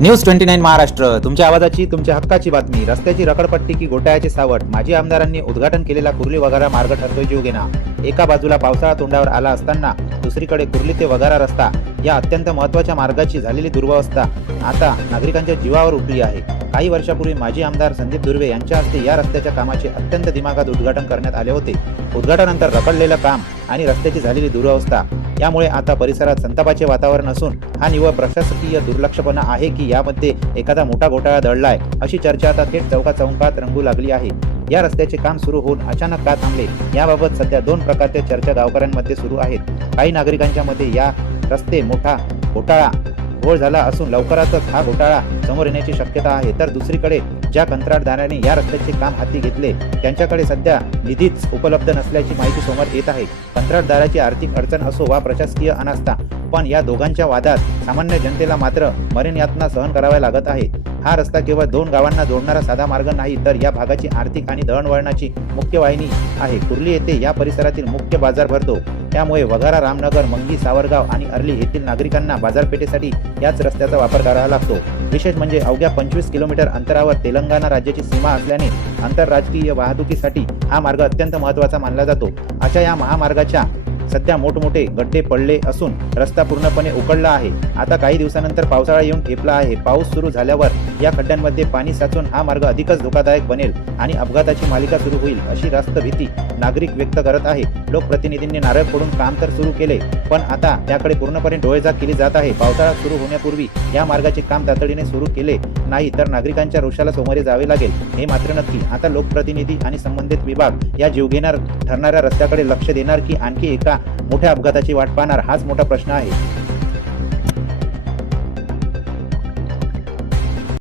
News 29 Maharashtra, तुमच्या आवाजाची, तुमच्या हक्काची बातमी. रस्त्याची रखडपट्टी की घोटाळ्याचे सावट. माजी आमदारांनी उद्घाटन केलेला कुर्ली वगारा मार्ग ठरतोय जीवघेणा. एका बाजूला पावसाळा तोंडावर आला असताना दुसरीकडे कुर्ली ते वगारा रस्ता या अत्यंत महत्त्वाच्या मार्गाची झालेली दुर्वस्था आता नागरिकांच्या जीवावर उठली आहे. काही वर्षापूर्वी माजी आमदार संदीप दुर्वे यांच्या हस्ते या रस्त्याच्या कामाचे अत्यंत दिमागात उद्घाटन करण्यात आले होते. उद्घाटनानंतर रखडलेलं काम आणि रस्त्याची झालेली दुरवस्था यामुळे आता परिसरात संतापाचे वातावरण असून हा निव्वळ प्रशासकीय दुर्लक्षपणा आहे की यामध्ये एखादा मोठा घोटाळा दडलाय अशी चर्चा आता थेट चौकात रंगू लागली आहे. या रस्त्याचे काम सुरू होऊन अचानक का थांबले याबाबत सध्या दोन प्रकारच्या चर्चा गावकऱ्यांमध्ये सुरू आहेत. काही नागरिकांच्या मते या रस्ते मोठा घोटाळा घोळ झाला असून लवकरातच हा घोटाळा समोर येण्याची शक्यता आहे, तर दुसरीकडे ज्या कंत्राटदारांनी या रस्त्याचे काम हाती घेतले त्यांच्याकडे सध्या निधीच उपलब्ध नसल्याची माहिती समोर येत आहे. कंत्राटदाराची आर्थिक अडचण असो वा प्रशासकीय अनास्था, पण या दोघांच्या वादात सामान्य जनतेला मात्र मरण यातना सहन कराव्या लागत आहे. हा रस्ता केवळ दोन गावांना जोडणारा साधा मार्ग नाही, तर या भागाची आर्थिक आणि दळणवळणाची मुख्य वाहिनी आहे. कुर्ली येथे या परिसरातील मुख्य बाजार भरतो, त्यामुळे वगारा, रामनगर, मंगी, सावरगाव आणि अर्ली येथील नागरिकांना बाजारपेठेसाठी याच रस्त्याचा वापर करावा लागतो. विशेष म्हणजे अवघ्या 25 किलोमीटर अंतरावर तेलंगणा राज्याची सीमा असल्याने आंतरराष्ट्रीय वाहतुकीसाठी हा मार्ग अत्यंत महत्त्वाचा मानला जातो. अशा या महामार्गाच्या सध्या मोठमोठे गड्डे पडले असून रस्ता पूर्णपणे उकळला आहे. आता काही दिवसानंतर पावसाळा येऊन ठेपला आहे. पाऊस सुरू झाल्यावर या खड्ड्यांमध्ये पाणी साचून हा मार्ग अधिकच धोकादायक बनेल आणि अपघाताची मालिका सुरू होईल अशी रास्त भीती नागरिक व्यक्त करत आहे. लोकप्रतिनिधींनी नारळ फोडून काम तर सुरू केले, पण आता त्याकडे पूर्णपणे डोळेझाक केली जात आहे. पावसाळा सुरू होण्यापूर्वी या मार्गाचे काम तातडीने सुरू केले नाही तर नागरिकांच्या रोषाला सामोरे जावे लागेल हे मात्र नक्की. आता लोकप्रतिनिधी आणि संबंधित विभाग या जीवघेणार ठरणाऱ्या रस्त्याकडे लक्ष देणार की आणखी एका मोठ्या अपघाताची वाट पाहणार हाच मोठा प्रश्न आहे.